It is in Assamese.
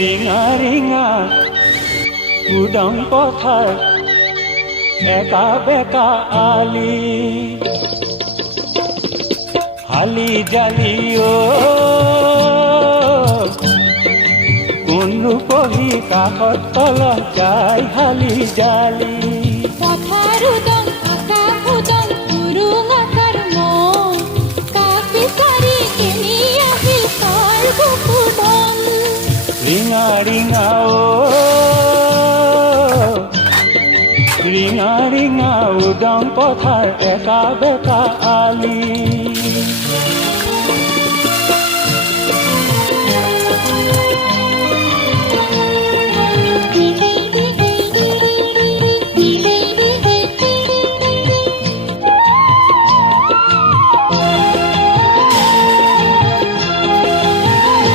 ৰিঙা ৰিঙা উদং পথাৰ একা বেকা আলি হালি জালি কোনো পহি কাষত তলত যায় হালি জালি পথাৰ উদং আকাশ উদং উৰুং আকাৰ মন কাক বিচাৰি কিনি আহিল কাৰ বুকুবন ৰিঙা ৰিঙা ৰিঙা ৰিঙা উদং পথাৰ একা বেকা আলি